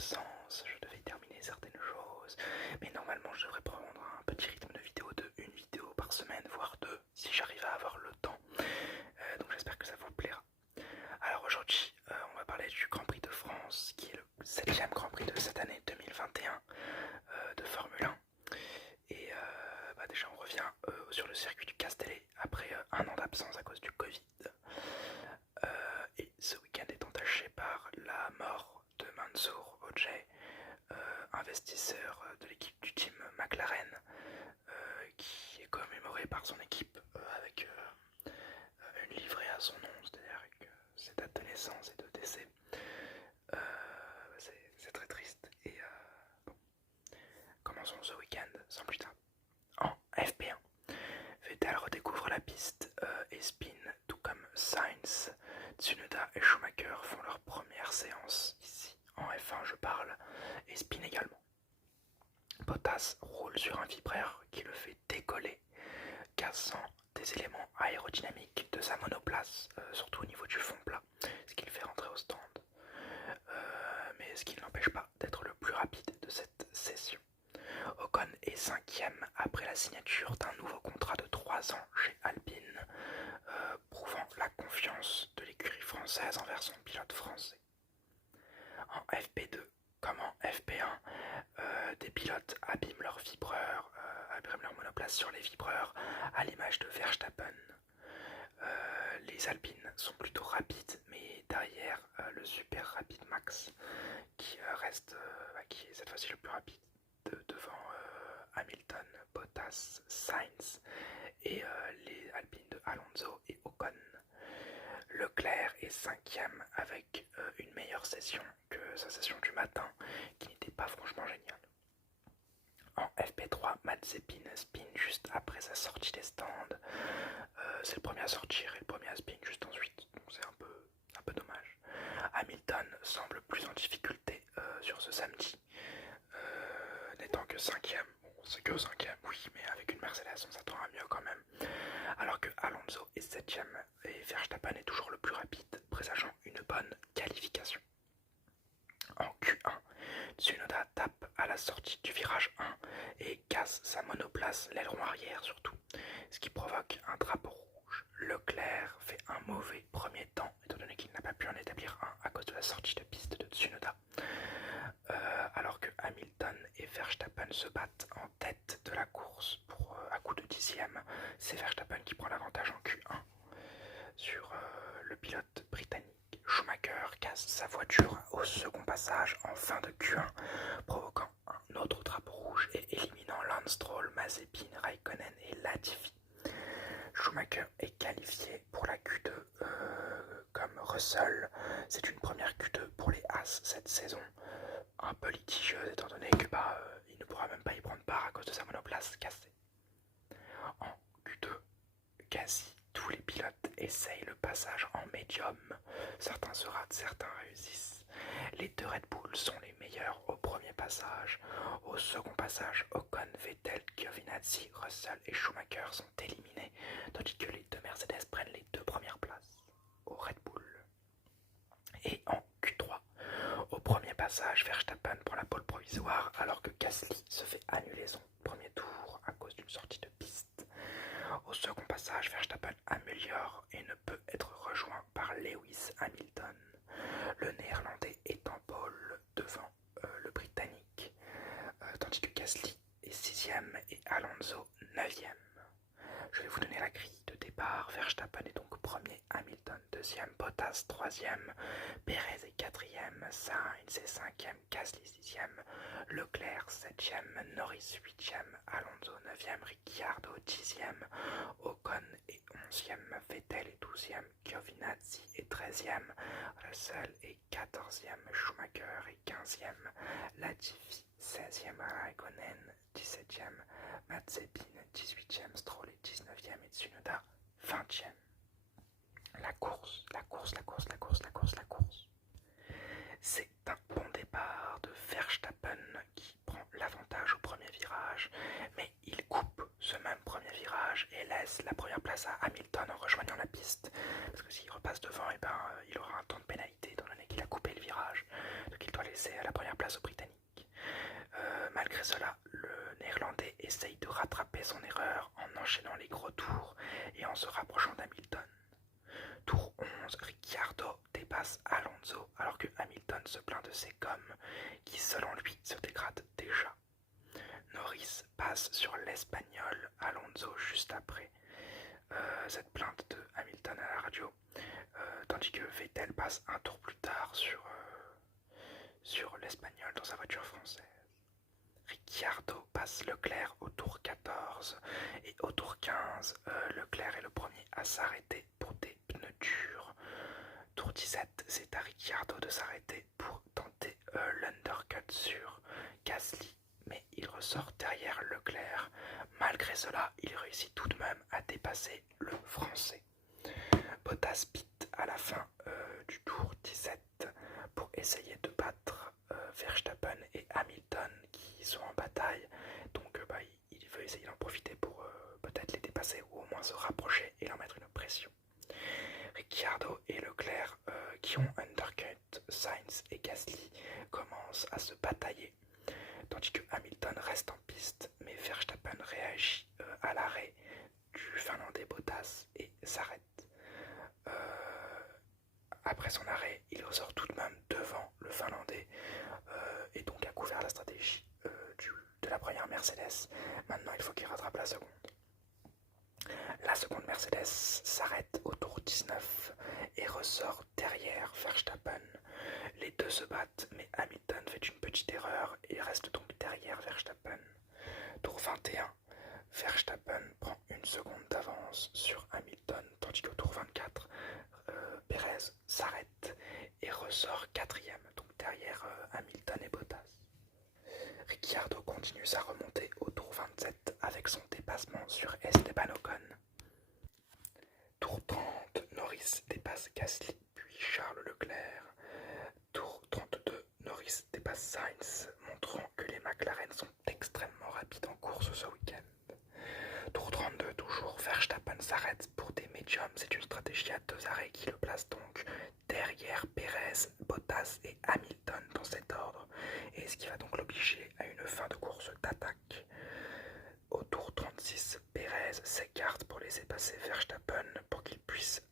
absence, je devais terminer certaines choses, mais normalement je devrais prendre un petit rythme de vidéo de une vidéo par semaine, voire deux, si j'arrive à avoir le temps. Donc j'espère que ça vous plaira. Alors aujourd'hui, on va parler du Grand Prix de France, qui est le 7e Grand Prix de cette année 2021 de Formule 1. Et déjà on revient sur le circuit du Castellet après un an d'absence à cause du Covid. Et ce week-end est entaché par la mort de Mansour Ojeh, investisseur de l'équipe du team McLaren, qui est commémoré par son équipe avec une livrée à son nom, c'est-à-dire que ses dates de naissance et de décès. C'est très triste. Et bon, commençons ce week-end sans plus tard. En FP1, Vettel redécouvre la piste et spin, tout comme Sainz. Tsunoda et Schumacher font leur première séance ici. En F1 je parle, et spin également. Bottas roule sur un vibreur qui le fait décoller, cassant des éléments aérodynamiques de sa monoplace, surtout au niveau du fond plat, ce qui le fait rentrer au stand. Mais ce qui ne l'empêche pas d'être le plus rapide de cette session. Ocon est 5e après la signature d'un nouveau contrat de 3 ans chez Alpine, prouvant la confiance de l'écurie française envers son pilote français. En FP2 comme en FP1, des pilotes abîment leurs vibreurs, abîment leur monoplace sur les vibreurs, à l'image de Verstappen. Les Alpines sont plutôt rapides, mais derrière le super rapide Max, qui reste, qui est cette fois-ci le plus rapide, devant Hamilton, Bottas, Sainz et les Alpines de Alonso et Ocon. Leclerc est 5e avec une meilleure session que sa session du matin, qui n'était pas franchement géniale. En FP3, Mazepin spin juste après sa sortie des stands. C'est le premier à sortir et le premier à spin juste ensuite, donc c'est un peu dommage. Hamilton semble plus en difficulté sur ce samedi, n'étant que 5e. Bon, c'est que 5e, oui, mais avec une Mercedes on s'attend à mieux quand même. Alors que Alonso est 7e et Verstappen est toujours le plus rapide, présageant une bonne qualification. En Q1, Tsunoda tape à la sortie du virage 1 et casse sa monoplace, l'aileron arrière surtout, ce qui provoque un drapeau rouge. Leclerc fait un mauvais premier temps, étant donné qu'il n'a pas pu en établir un à cause de la sortie de piste de Tsunoda. Alors que Hamilton et Verstappen se battent en tête de la course à coup de 10e, c'est Verstappen qui prend l'avantage en Q1 sur le pilote britannique. Schumacher casse sa voiture au second passage en fin de Q1, provoquant un autre drapeau rouge et éliminant Lance Stroll, Mazepin, Raikkonen et Latifi. Schumacher est qualifié pour la Q2 comme Russell. C'est une première Q2 pour les As cette saison, un peu litigieuse étant donné que il ne pourra même pas y prendre part à cause de sa monoplace cassée. En Q2, quasi tous les pilotes essayent le passage en médium. Certains se ratent, certains réussissent. Les deux Red Bull sont les meilleurs au premier passage. Au second passage, Ocon, Vettel, Giovinazzi, Russell et Schumacher sont éliminés, tandis que les deux Mercedes prennent les 2 premières places au Red Bull. Et en Q3, au premier passage, Verstappen prend la pole provisoire alors que Gasly se fait annuler son premier tour à cause d'une sortie de piste. Au second passage, Verstappen améliore et ne peut être rejoint par Lewis Hamilton. Le néerlandais est en pole devant le britannique, tandis que Gasly est 6e et Alonso 9e. Je vais vous donner la grille de départ. Verstappen est donc premier, Hamilton 2e, Bottas 3e, Perez est 4e, Sainz est 5e, Gasly 6e, Leclerc 7e, Norris 8e, Alonso 9e, Ricciardo 10e, Ocon est 11e, Vettel est 12e, Giovinazzi est 13e, Russell est 14e, Schumacher est 15e, Latifi 16e, Raikkonen 17e, Mazepin 18e, Stroll est 19e et Tsunoda 20e. La course. C'est un bon départ de Verstappen qui prend l'avantage au premier virage, mais il coupe ce même premier virage et laisse la première place à Hamilton en rejoignant la piste. Parce que s'il repasse devant, il aura un temps de pénalité étant donné qu'il a coupé le virage. Donc il doit laisser la première place Malgré cela, le Néerlandais essaye de rattraper son erreur en enchaînant les gros tours et en se rapprochant d'Hamilton. Tour 11, Ricciardo dépasse Alonso alors que Hamilton se plaint de ses gommes qui selon lui se dégradent déjà. Norris passe sur l'Espagnol, Alonso juste après cette plainte de Hamilton à la radio, tandis que Vettel passe un tour plus tard sur l'Espagnol dans sa voiture française. Ricciardo passe Leclerc au tour 14 et au tour 15, Leclerc est le premier à s'arrêter pour des pneus durs. Tour 17, c'est à Ricciardo de s'arrêter pour tenter l'undercut sur Gasly, mais il ressort derrière Leclerc. Malgré cela, il réussit tout de même à dépasser le français. Bottas pit à la fin du tour 17 pour essayer de battre Verstappen et Hamilton qui sont en bataille. Donc il veut essayer d'en profiter pour peut-être les dépasser ou au moins se rapprocher et leur mettre une pression. Ricciardo et Leclerc qui ont undercut Sainz et Gasly commencent à se batailler, tandis que Hamilton reste en piste, mais Verstappen réagit à l'arrêt du Finlandais Bottas et s'arrête. Après son arrêt, il ressort tout de même devant le Finlandais et donc a couvert la stratégie de la première Mercedes. Maintenant, il faut qu'il rattrape la seconde. La seconde Mercedes s'arrête au tour 19 et ressort derrière Verstappen. Les deux se battent, mais Hamilton fait une petite erreur et reste donc derrière Verstappen. Tour 21, Verstappen prend une seconde d'avance sur Hamilton, tandis qu'au tour 24, Perez s'arrête et ressort quatrième, donc derrière Hamilton et Bottas. Ricciardo continue sa remontée au tour 27 avec son dépassement sur Esteban Ocon. Tour 30, Norris dépasse Gasly puis Charles Leclerc. Tour 32, Norris dépasse Sainz, montrant que les McLaren sont extrêmement rapides en course ce week-end. Tour 32, toujours, Verstappen s'arrête pour des médiums. C'est une stratégie à deux arrêts qui le place donc derrière Perez, Bottas et Hamilton dans cet ordre, et ce qui va donc l'obliger à une fin de course d'attaque. Au tour 36, Perez s'écarte pour laisser passer Verstappen pour qu'il puisse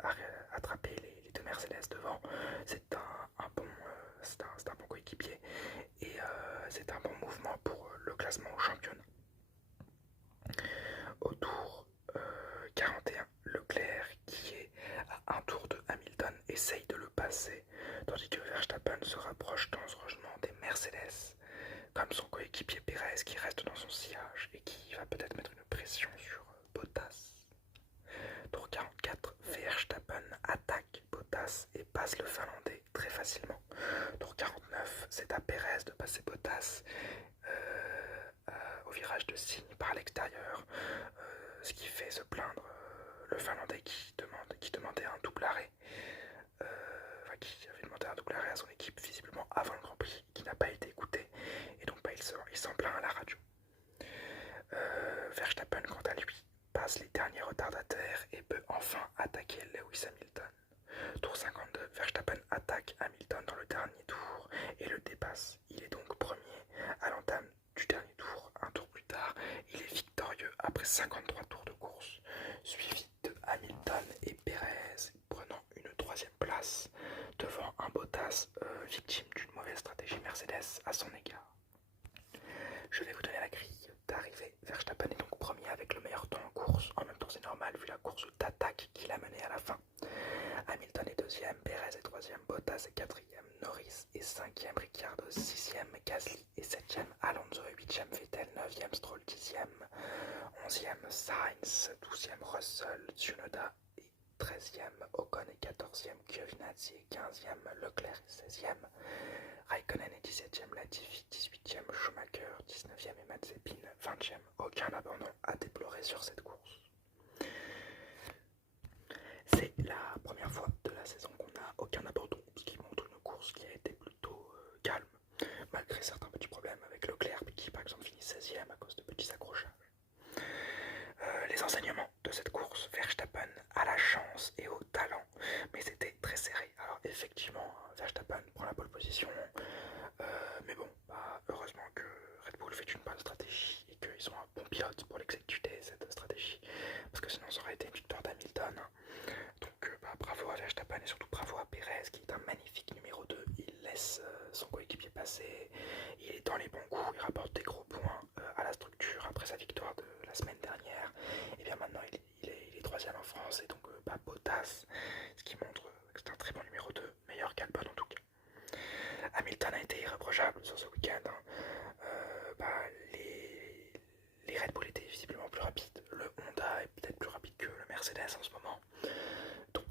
attraper les deux Mercedes devant. C'est un bon coéquipier et c'est un bon mouvement pour le classement au championnat. Au tour 41, Leclerc, qui est à un tour de Hamilton, essaye de le passer, tandis que Verstappen se rapproche dangereusement des Mercedes, comme son coéquipier Perez qui reste dans son sillage et qui va peut-être mettre une pression sur Bottas. Tour 44, Verstappen attaque Bottas et passe le Finlandais très facilement. Tour 49, c'est à Perez de passer Bottas au virage de Signe par l'extérieur, ce qui fait se plaindre le Finlandais qui demandait un double arrêt, qui avait demandé un double arrêt à son équipe visiblement avant le Grand Prix, qui n'a pas été écouté, et donc il s'en plaint à la radio. Verstappen, quant à lui, passe les derniers retardataires et peut enfin attaquer Lewis Hamilton. Tour 52, Verstappen attaque Hamilton dans le dernier tour et le dépasse. Il est donc premier à l'entame du dernier tour. Un tour plus tard, il est victorieux après 53 tours de course, suivi de Hamilton et Perez, prenant une troisième place devant un Bottas victime d'une mauvaise stratégie Mercedes à son égard. Je vais vous donner la grille d'arrivée. Verstappen est donc premier avec le meilleur temps en course. En même temps, c'est normal vu la course d'attaque qu'il a menée à la fin. Hamilton est deuxième, Perez est troisième, Bottas est quatrième, Norris est cinquième, Ricciardo sixième, Gasly est septième, Alonso est huitième, Vettel neuvième, Stroll dixième, onzième, Sainz, douzième, Russell, Tsunoda est treizième, Ocon est quatorzième, Giovinazzi est quinzième, Leclerc est seizième, Raikkonen est 17ème, Latifi 18ème, Schumacher 19ème et Mazepin 20ème. Aucun abandon à déplorer sur cette course. C'est la première fois de la saison qu'on n'a aucun abandon, ce qui montre une course qui a été plutôt calme, malgré certains petits problèmes avec Leclerc, qui par exemple finit 16ème à cause de petits accrochages. Les enseignements de cette course, Verstappen a la chance et au talent, mais c'était très serré. Alors effectivement, Verstappen prend la pole position, mais bon, heureusement que Red Bull fait avec une bonne stratégie et qu'ils ont un bon pilote pour l'exécuter cette stratégie, parce que sinon ça aurait été une victoire d'Hamilton. Donc bravo à Verstappen et surtout bravo à Perez qui est un magnifique numéro 2. Il laisse son coéquipier passer, il est dans les bons coups, il rapporte des gros points à la structure après sa victoire de la semaine dernière. Et bien maintenant il est troisième en France et donc Bottas, ce qui montre que c'est un très bon numéro 2, meilleur qu'Albon en tout cas. Hamilton a été irréprochable sur ce week-end. Les Red Bull étaient visiblement plus rapides. Le Honda est peut-être plus rapide que le Mercedes en ce moment. Donc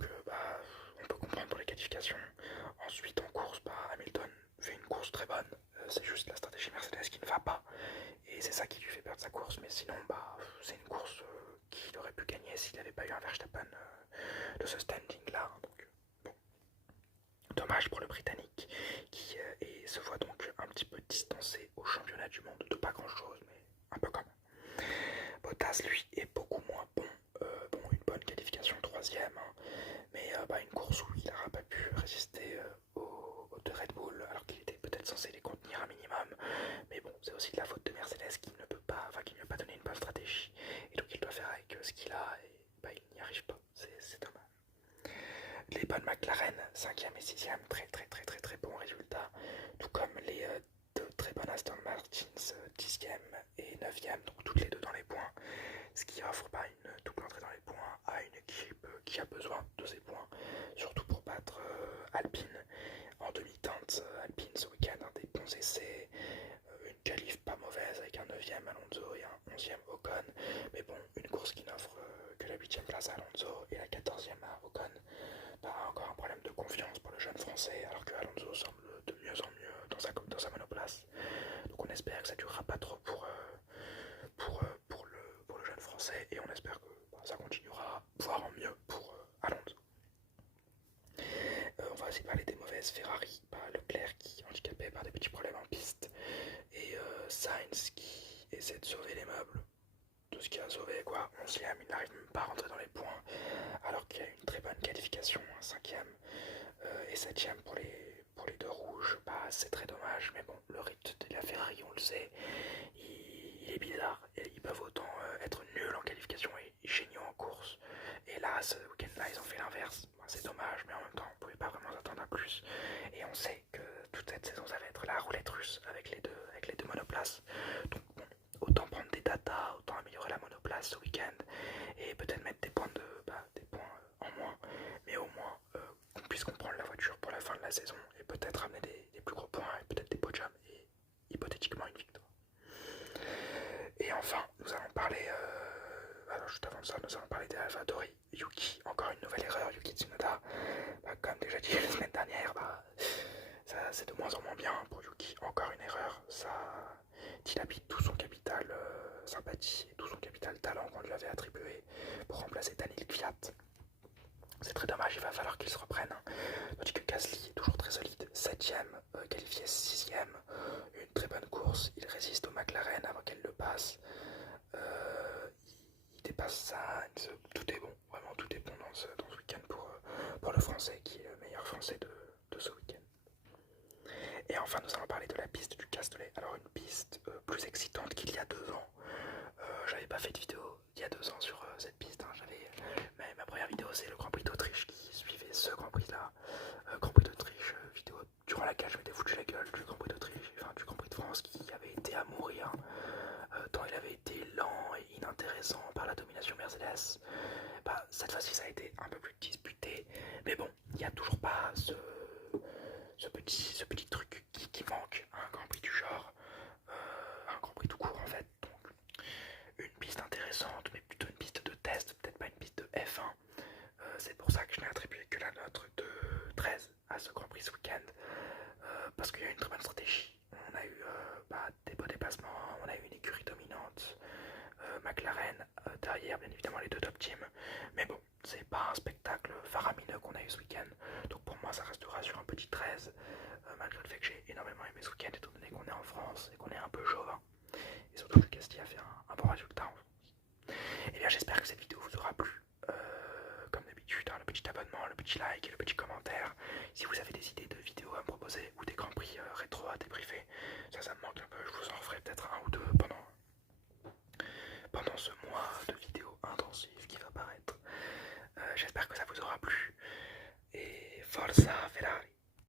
on peut comprendre pour les qualifications. Ensuite en course, Hamilton fait une course très bonne. C'est juste la stratégie Mercedes qui ne va pas. Et c'est ça qui lui fait perdre sa course. Mais sinon, c'est une course qu'il aurait pu gagner s'il n'avait pas eu un Verstappen de ce standing-là. Donc, bon. Dommage pour le Britannique qui se voit donc un petit peu distancé au championnat du monde. De pas grand-chose, mais un peu quand même. Bottas, lui, est beaucoup moins bon. Une bonne qualification, troisième. Mais une course où il n'aura pas pu résister aux deux Red Bull alors qu'il était peut-être censé les contenir un minimum. Mais bon, c'est aussi de la faute de Mercedes qui ne peut pas, qui ne lui a pas donné une bonne stratégie. Et donc il doit faire avec ce qu'il a et il n'y arrive pas. C'est dommage. Les bonnes McLaren, 5e et 6e, très bons résultats. Tout comme les deux très bonnes Aston Martins, 10e et 9e, donc toutes les deux dans les points. Ce qui offre une double entrée dans les points à une équipe qui a besoin de ces points, surtout pour battre Alpine en demi-teinte. Alpine ce week-end, des bons essais, une qualif pas mauvaise avec un 9e Alonso et un 11e Ocon, mais bon, une course qui n'offre que la 8e place à Alonso et la 14e à Ocon. Encore un problème de confiance pour le jeune français, alors que Alonso semble de mieux en mieux dans sa monoplace. Donc on espère que ça ne durera pas trop pour le jeune français et on espère que ça continuera, voire en mieux pour Alonso. On va aussi parler des mauvaises Ferrari, Leclerc qui est handicapé par des petits problèmes en piste et Sainz qui essaie de sauver les meubles de ce qu'il a sauvé, 11e, il n'arrive même pas à rentrer dans les points alors qu'il a une très bonne qualification, 5e et 7e pour les deux rouges. C'est très dommage, mais bon, le rythme de la Ferrari, on le sait, il est bizarre. Ils peuvent autant être nuls en qualification et géniaux en course. Et là, ce week-end-là, ils ont fait l'inverse. C'est dommage, mais en même temps, on ne pouvait pas vraiment s'attendre à plus. Et on sait que toute cette saison, ça va être la roulette russe avec les deux monoplaces. Donc bon, autant prendre des datas, autant améliorer la monoplace ce week-end et peut-être mettre des points en moins, mais au moins qu'on puisse comprendre la voiture pour la fin de la saison et peut-être ramener des plus gros points et peut-être des podiums et hypothétiquement une victoire. Et enfin, nous allons parler, alors juste avant ça, nous allons parler des AlphaTauri. Yuki, encore une nouvelle erreur, Yuki Tsunoda. Comme déjà dit la semaine dernière, ça c'est de moins en moins bien pour Yuki. Encore une erreur, ça dilapide tout son capital sympathie et tout son capital talent qu'on lui avait attribué pour remplacer Daniel Kvyat. C'est très dommage, il va falloir qu'il se reprenne. Tandis que Gasly est toujours très solide, 7ème, qualifié 6ème, une très bonne course, il résiste au McLaren avant qu'elle le passe. Il dépasse Sainz, tout est bon, vraiment tout est bon dans ce week-end pour le français qui est le meilleur français de ce week-end. Et enfin nous allons parler de la piste du Castellet. Alors une piste plus excitante qu'il y a 2 ans. J'avais pas fait de vidéo il y a 2 ans sur cette piste, ma première vidéo c'est le Grand Prix d'Autriche qui suivait ce Grand Prix là. Grand Prix d'Autriche, vidéo durant laquelle je m'étais foutu la gueule du Grand Prix d'Autriche, enfin du Grand Prix de France qui avait été à mourir, tant il avait été lent et inintéressant par la domination Mercedes. Cette fois-ci ça a été un peu plus disputé, mais bon, il n'y a toujours pas ce petit truc qui manque à un Grand Prix du genre, un Grand Prix tout court en fait. Donc une piste intéressante, mais plutôt une piste de test, peut-être pas une piste de F1. C'est pour ça que je n'ai attribué que la note de 13 à ce Grand Prix ce week-end, parce qu'il y a une très bonne stratégie. On a eu des beaux dépassements, on a eu une écurie dominante, McLaren derrière bien évidemment les deux top teams, mais bon, c'est pas un spectacle faramineux qu'on a eu ce week-end, donc pour moi ça restera sur un petit 13, malgré le fait que j'ai énormément aimé ce week-end étant donné qu'on est en France et qu'on est un peu chauvin, et surtout que Castille a fait un bon résultat en France. Et bien j'espère que cette vidéo vous aura plu. Comme d'habitude, le petit abonnement, le petit like et le petit commentaire. Si vous avez des idées de vidéos à me proposer ou des grands prix rétro à débriefer, ça me manque un peu, je vous en referai peut-être un ou deux plu. Et Forza